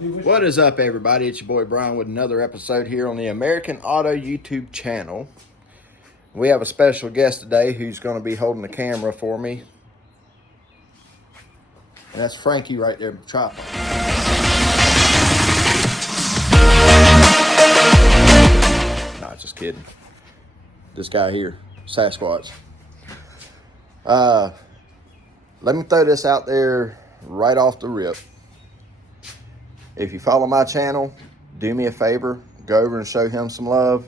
What is up, everybody? It's your boy Brian with another episode here on the American Auto YouTube channel. We have a special guest today who's going to be holding the camera for me. And that's Frankie right there with the tripod. Nah, just kidding. This guy here, Sasquatch. Let me throw this out there right off the rip. If you follow my channel, do me a favor, go over and show him some love.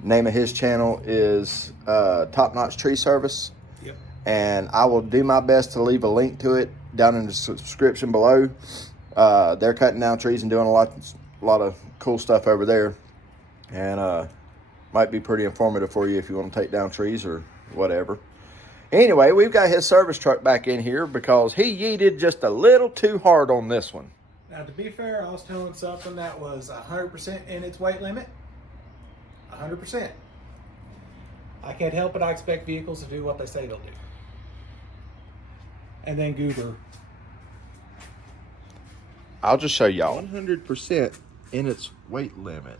Name of his channel is Top Notch Tree Service. Yep. And I will do my best to leave a link to it down in the description below. They're cutting down trees and doing a lot of cool stuff over there. And might be pretty informative for you if you want to take down trees or whatever. Anyway, we've got his service truck back in here because he yeeted just a little too hard on this one. Now, to be fair, I was telling something that was 100% in its weight limit. 100%. I can't help it. I expect vehicles to do what they say they'll do. And then Goober. I'll just show y'all. 100% in its weight limit.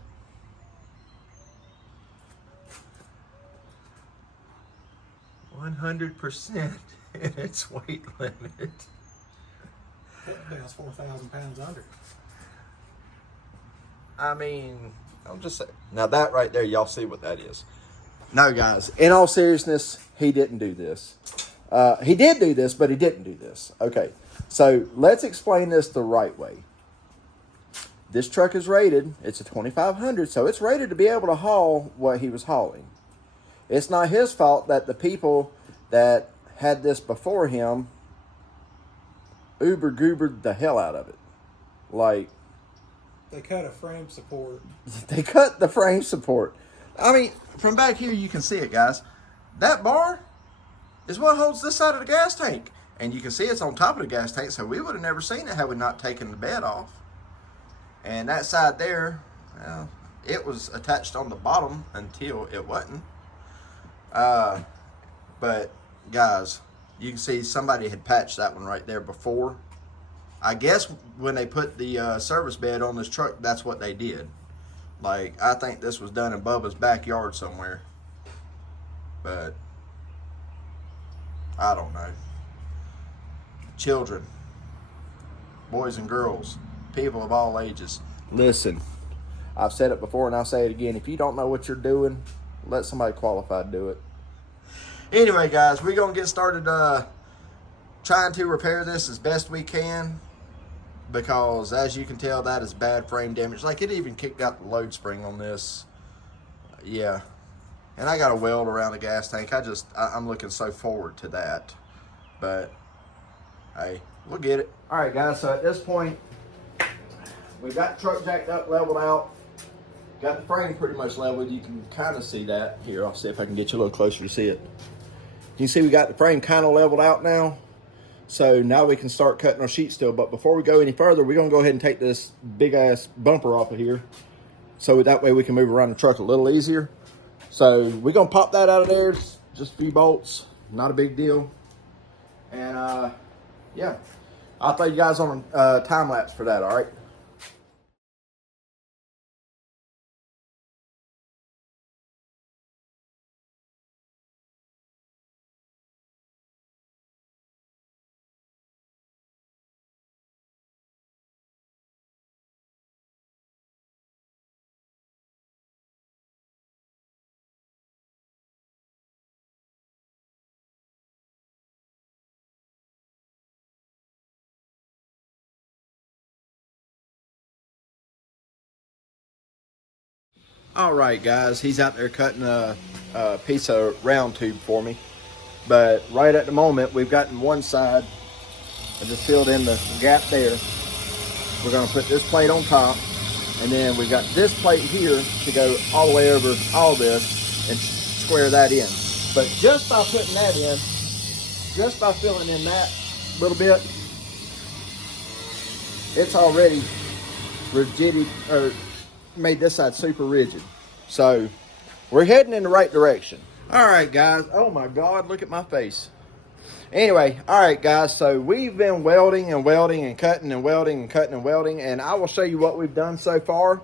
$100% in its weight limit. That's 4,000 pounds under. I mean, I'm just saying. Now that right there, y'all see what that is. No, guys, in all seriousness, he didn't do this. He did do this, but he didn't do this. Okay, so let's explain this the right way. This truck is rated, it's a 2500, so it's rated to be able to haul what he was hauling. It's not his fault that the people that had this before him uber-goobered the hell out of it. Like, they cut a frame support. They cut the frame support. I mean, from back here you can see it, guys. That bar is what holds this side of the gas tank. And you can see it's on top of the gas tank, so we would have never seen it had we not taken the bed off. And that side there, well, it was attached on the bottom until it wasn't. But, guys, you can see somebody had patched that one right there before. I guess when they put the service bed on this truck, that's what they did. Like, I think this was done in Bubba's backyard somewhere. But, I don't know. Children, boys and girls, people of all ages. Listen, I've said it before and I'll say it again. If you don't know what you're doing, let somebody qualified do it. Anyway, guys, we're going to get started trying to repair this as best we can. Because, as you can tell, that is bad frame damage. Like, it even kicked out the load spring on this. Yeah. And I got a weld around the gas tank. I'm looking so forward to that. But, hey, we'll get it. All right, guys, so at this point, we've got the truck jacked up, leveled out. Got the frame pretty much leveled. You can kind of see that. Here, I'll see if I can get you a little closer to see it. You can see we got the frame kind of leveled out now. So now we can start cutting our sheet steel. But before we go any further, we're going to go ahead and take this big-ass bumper off of here. So that way we can move around the truck a little easier. So we're going to pop that out of there. It's just a few bolts. Not a big deal. And, yeah. I'll throw you guys on a time-lapse for that, all right? All right, guys, he's out there cutting a piece of round tube for me. But right at the moment, we've gotten one side. I just filled in the gap there. We're gonna put this plate on top. And then we've got this plate here to go all the way over all this and square that in. But just by putting that in, just by filling in that little bit, it's already rigid, or made this side super rigid. So we're heading in the right direction. All right, guys. Oh my God, look at my face. Anyway, all right, guys. So we've been welding and welding and cutting and welding and cutting and welding, and I will show you what we've done so far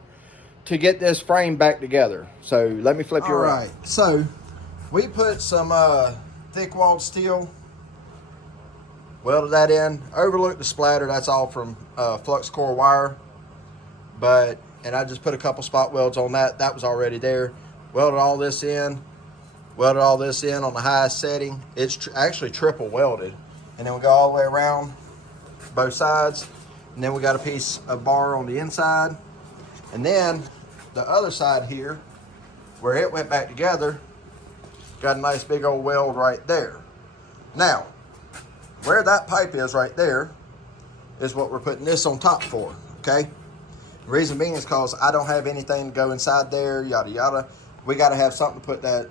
to get this frame back together. So let me flip you around. All right. So we put some thick walled steel, welded that in. Overlook the splatter. That's all from flux core wire. And I just put a couple spot welds on that. That was already there. Welded all this in. Welded all this in on the highest setting. It's actually triple welded. And then we go all the way around both sides. And then we got a piece of bar on the inside. And then the other side here, where it went back together, got a nice big old weld right there. Now, where that pipe is right there is what we're putting this on top for, okay? The reason being is because I don't have anything to go inside there, yada yada. We got to have something to put that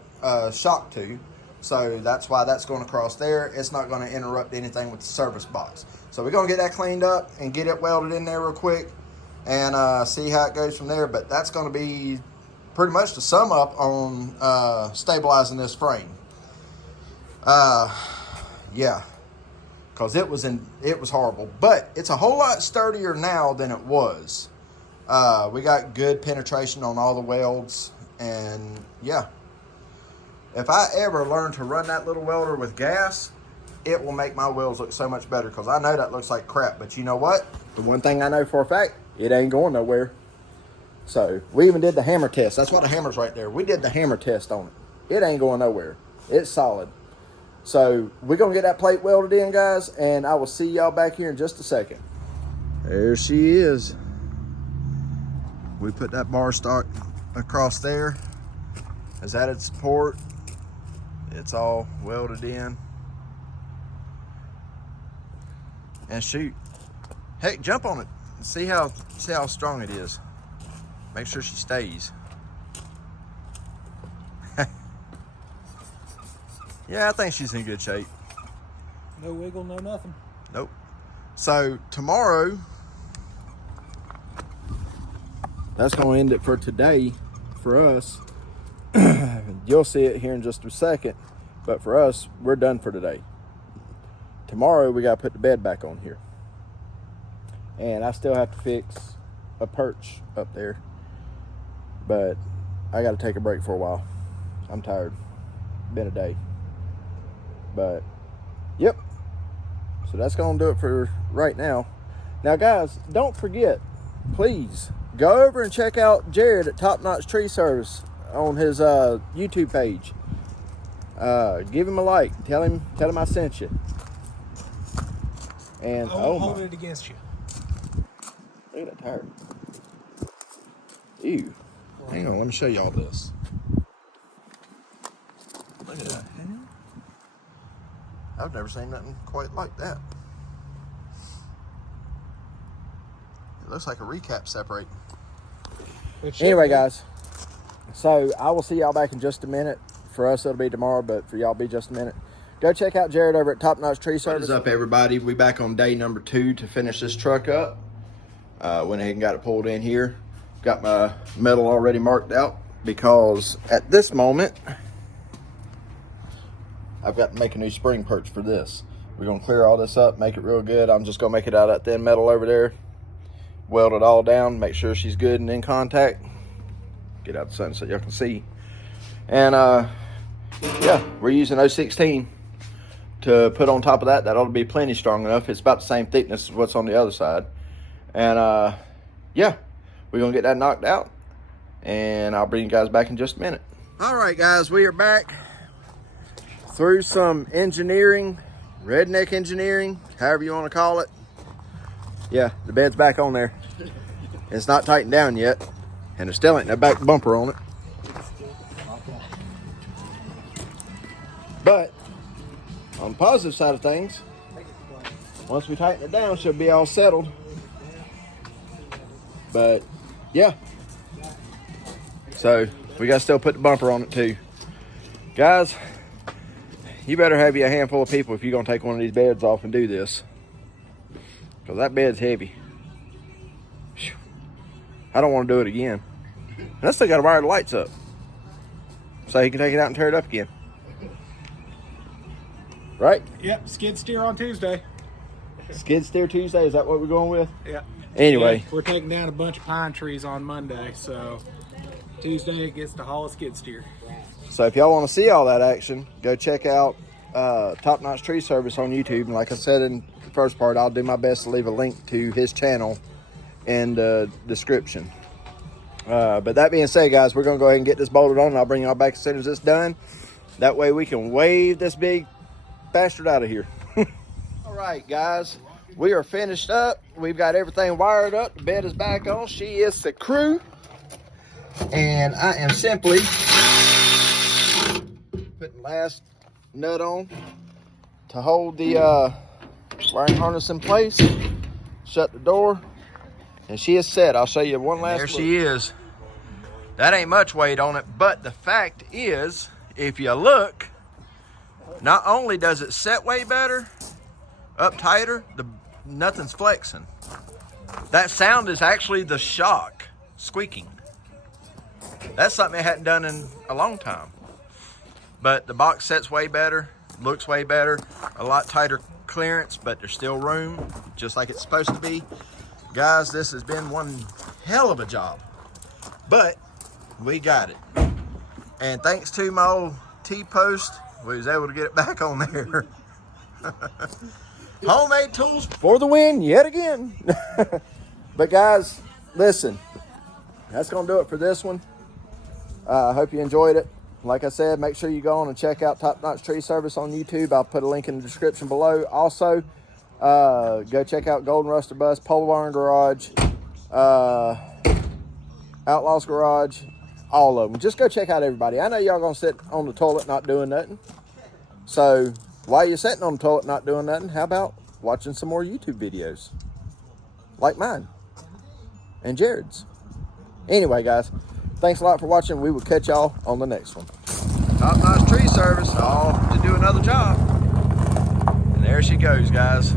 shock to, so that's why that's going across there. It's not going to interrupt anything with the service box. So we're going to get that cleaned up and get it welded in there real quick and see how it goes from there. But that's going to be pretty much the sum up on stabilizing this frame. Yeah, because it was horrible, but it's a whole lot sturdier now than it was. We got good penetration on all the welds, and yeah. If I ever learn to run that little welder with gas, it will make my wheels look so much better, because I know that looks like crap. But you know what? The one thing I know for a fact, it ain't going nowhere. So we even did the hammer test. That's why the hammer's right there. We did the hammer test on it. It ain't going nowhere. It's solid. So we're going to get that plate welded in, guys, and I will see y'all back here in just a second. There she is. We put that bar stock across there. As added support. It's all welded in. And shoot. Heck, jump on it and see how strong it is. Make sure she stays. Yeah, I think she's in good shape. No wiggle, no nothing. Nope. So tomorrow, that's gonna end it for today for us. You'll see it here in just a second, but for us, we're done for today. Tomorrow we gotta put the bed back on here, and I still have to fix a perch up there, but I gotta take a break for a while. I'm tired. Been a day, but yep. So that's gonna do it for right now. Now guys, don't forget, please go over and check out Jared at Top Notch Tree Service on his YouTube page. Give him a like. Tell him I sent you. And I won't hold it against you. Look at that tire. Ew. Hang on, let me show y'all this. Look at that. I've never seen nothing quite like that. It looks like a recap separating. Anyway, guys. So I will see y'all back in just a minute. For us, it'll be tomorrow, but for y'all, be just a minute. Go check out Jared over at Top Notch Tree Service. What is up, everybody? We back on day number 2 to finish this truck up. Went ahead and got it pulled in here. Got my metal already marked out because at this moment, I've got to make a new spring perch for this. We're going to clear all this up, make it real good. I'm just going to make it out of that thin metal over there. Weld it all down, make sure she's good and in contact. Get out the sun so y'all can see. And yeah, we're using 016 to put on top of that. That ought to be plenty strong enough. It's about the same thickness as what's on the other side. And yeah, we're gonna get that knocked out, and I'll bring you guys back in just a minute. All right, guys, we are back through some engineering, redneck engineering, however you want to call it. Yeah, the bed's back on there. It's not tightened down yet, and there still ain't no back bumper on it. But on the positive side of things, once we tighten it down, she'll be all settled. But yeah, so we got to still put the bumper on it too. Guys, you better have you a handful of people if you're going to take one of these beds off and do this, because that bed's heavy. Whew. I don't want to do it again. And I still got to wire the lights up so he can take it out and tear it up again. right? Yep, skid steer on Tuesday. Skid steer Tuesday, is that what we're going with? Yeah. Anyway. Yeah, we're taking down a bunch of pine trees on Monday, so Tuesday it gets to haul a skid steer. So if y'all want to see all that action, go check out Top Notch Tree Service on YouTube. And like I said in the first part, I'll do my best to leave a link to his channel in the description. But that being said, guys, we're going to go ahead and get this bolted on, and I'll bring y'all back as soon as it's done. That way we can wave this big bastard out of here. All right, guys, we are finished up. We've got everything wired up. The bed is back on. She is the crew. And I am simply putting the last nut on to hold the wiring harness in place. Shut the door. And she is set. I'll show you one last look. There she is. That ain't much weight on it, but the fact is, if you look, not only does it set way better, up tighter, nothing's flexing. That sound is actually the shock squeaking. That's something I hadn't done in a long time. But the box sets way better, looks way better, a lot tighter clearance, but there's still room, just like it's supposed to be. Guys, this has been one hell of a job, but we got it. And thanks to my old T-post, we was able to get it back on there. Homemade tools for the win yet again. But guys, listen, that's gonna do it for this one. I hope you enjoyed it. Like I said, make sure you go on and check out Top Notch Tree Service on YouTube. I'll put a link in the description below. Also, go check out Golden Ruster Bus, Pole Barn Garage, Outlaws Garage, all of them. Just go check out everybody. I know y'all gonna sit on the toilet not doing nothing. So while you're sitting on the toilet not doing nothing, how about watching some more YouTube videos like mine and Jared's? Anyway, guys, thanks a lot for watching. We will catch y'all on the next one. Top Notch Tree Service, all to do another job. And there she goes, guys.